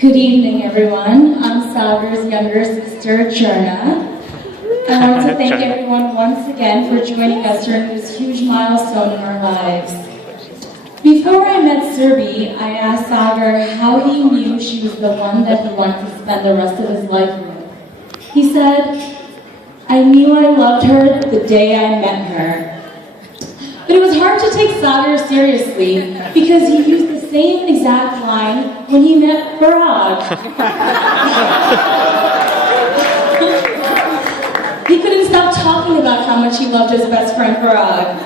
Good evening, everyone. I'm Sagar's younger sister, Zarna. I want to thank everyone once again for joining us during this huge milestone in our lives. Before I met Serbi, I asked Sagar how he knew she was the one that he wanted to spend the rest of his life with. He said, "I knew I loved her the day I met her." But it was hard to take Sagar seriously because he used the same exact line when he met Parag. He couldn't stop talking about how much he loved his best friend Parag.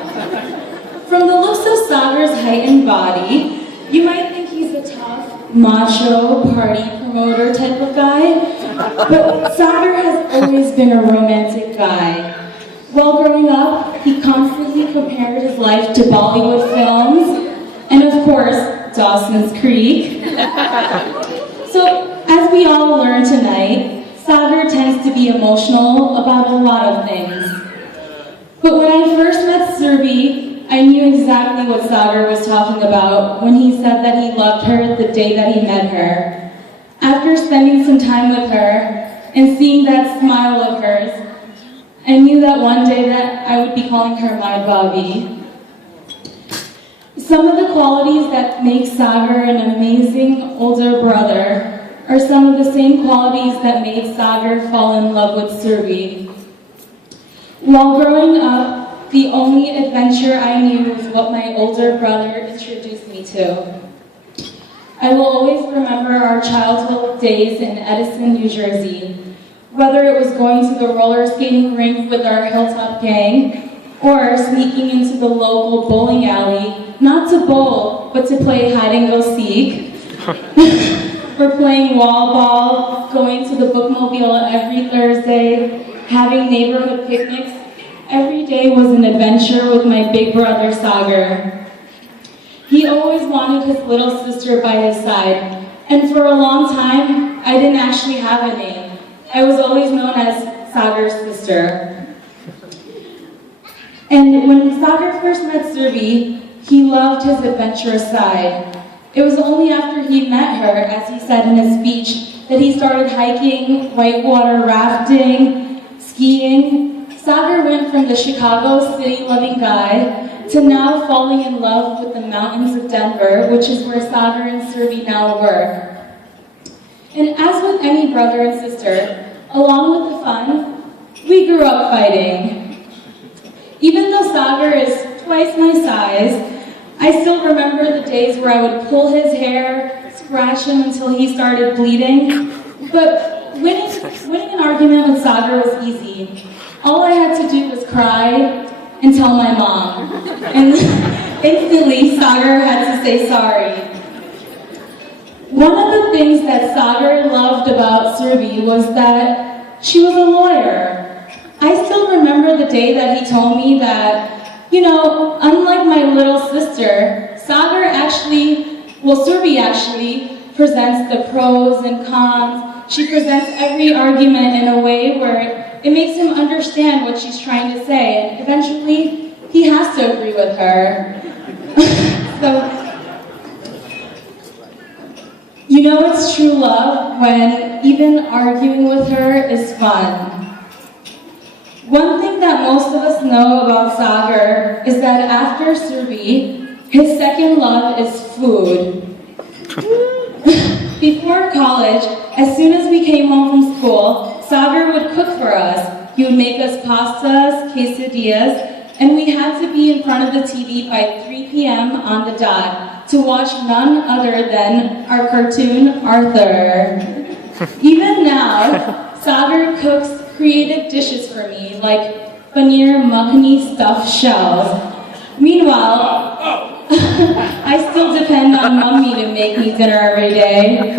From the looks of Sagar's height and body, you might think he's a tough, macho, party promoter type of guy, but Sagar has always been a romantic guy. While growing up, he constantly compared his life to Bollywood films, and of course, Dawson's Creek. So, as we all learned tonight, Sagar tends to be emotional about a lot of things. But when I first met Serbi, I knew exactly what Sagar was talking about when he said that he loved her the day that he met her. After spending some time with her and seeing that smile of hers, I knew that one day that I would be calling her my Bobby. Some of the qualities that make Sagar an amazing older brother are some of the same qualities that made Sagar fall in love with Serbi. While growing up, the only adventure I knew was what my older brother introduced me to. I will always remember our childhood days in Edison, New Jersey. Whether it was going to the roller skating rink with our Hilltop gang, or sneaking into the local bowling alley, not to bowl, but to play hide and go seek, or playing wall ball, going to the bookmobile every Thursday, having neighborhood picnics, every day was an adventure with my big brother Sagar. He always wanted his little sister by his side, and for a long time, I didn't actually have a name. I was always known as Sagar's sister. And when Sagar first met Serbi, he loved his adventurous side. It was only after he met her, as he said in his speech, that he started hiking, whitewater rafting, skiing. Sagar went from the Chicago city-loving guy to now falling in love with the mountains of Denver, which is where Sagar and Serbi now work. And as with any brother and sister, along with the fun, we grew up fighting. Even though Sagar is twice my size, I still remember the days where I would pull his hair, scratch him until he started bleeding. But winning an argument with Sagar was easy. All I had to do was cry and tell my mom. And instantly, Sagar had to say sorry. One of the things that Sagar loved about Serbi was that she was a lawyer. I still remember the day that he told me that, unlike my little sister, Serbi actually presents the pros and cons. She presents every argument in a way where it makes him understand what she's trying to say, and eventually he has to agree with her. It's true love when even arguing with her is fun. One thing that most of us know about Sagar is that after Serbi, his second love is food. Before college, as soon as we came home from school, Sagar would cook for us. He would make us pastas, quesadillas, and we had to be in front of the TV by 3 p.m. on the dot to watch none other than our cartoon, Arthur. Even now, Sagar cooks creative dishes for me, like paneer makhani stuffed shells. Meanwhile, I still depend on Mummy to make me dinner every day.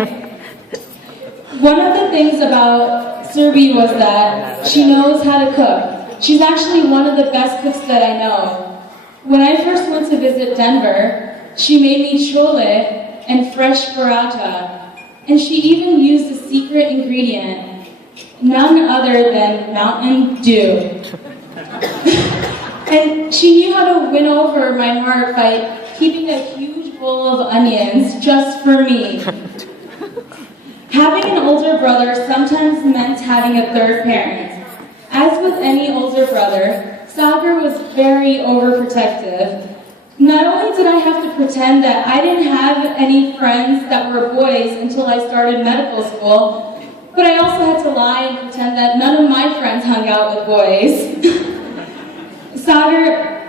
One of the things about Serbi was that she knows how to cook. She's actually one of the best cooks that I know. When I first went to visit Denver, she made me chole and fresh paratha, and she even used a secret ingredient, none other than Mountain Dew. And she knew how to win over my heart by keeping a huge bowl of onions just for me. Having an older brother sometimes meant having a third parent. As with any older brother, Sagar was very overprotective. Not only did I have to pretend that I didn't have any friends that were boys until I started medical school, but I also had to lie and pretend that none of my friends hung out with boys. Sagar,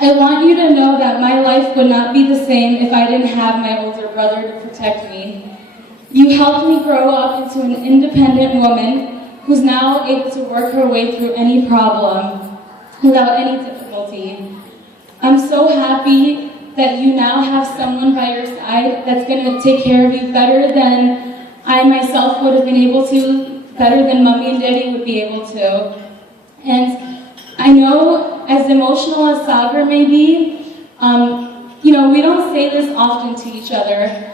I want you to know that my life would not be the same if I didn't have my older brother to protect me. You helped me grow up into an independent woman who's now able to work her way through any problem without any difficulty. I'm so happy that you now have someone by your side that's going to take care of you better than I myself would have been able to, better than Mommy and Daddy would be able to. And I know, as emotional as Sagar may be, we don't say this often to each other,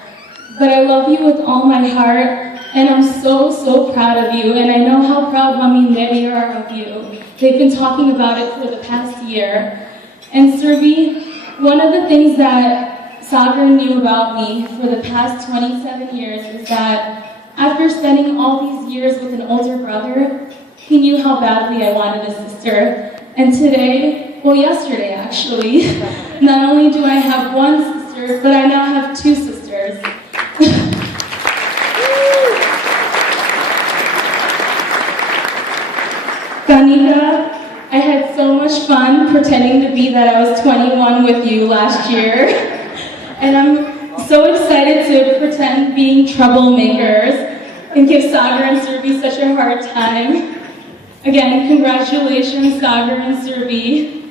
but I love you with all my heart, and I'm so, so proud of you, and I know how proud Mommy and Daddy are of you. They've been talking about it for the past year. And Surbi, one of the things that Sagar knew about me for the past 27 years is that after spending all these years with an older brother, he knew how badly I wanted a sister. And today, well, yesterday actually, not only do I have one sister, but I now have two sisters. Kanika, I had so much fun pretending to be that I was 21 with you last year. And I'm so excited to pretend being troublemakers and give Sagar and Surbi such a hard time. Again, congratulations, Sagar and Surbi.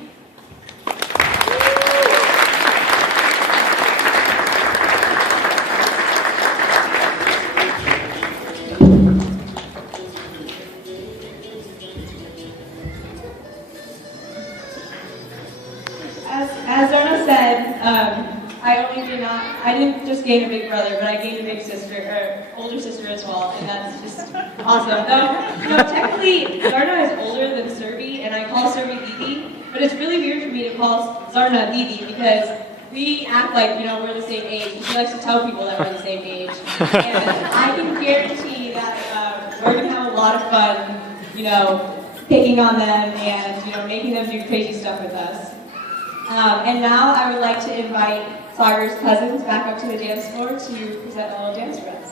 As Zarna said, I didn't just gain a big brother, but I gained a big sister, or older sister as well, and that's just awesome. No, technically, Zarna is older than Surbi, and I call Surbi Didi, but it's really weird for me to call Zarna Didi because we act like, we're the same age. She likes to tell people that we're the same age. And I can guarantee that we're going to have a lot of fun, picking on them and, making them do crazy stuff with us. And now I would like to invite Sagar's cousins back up to the dance floor to present a little dance for us.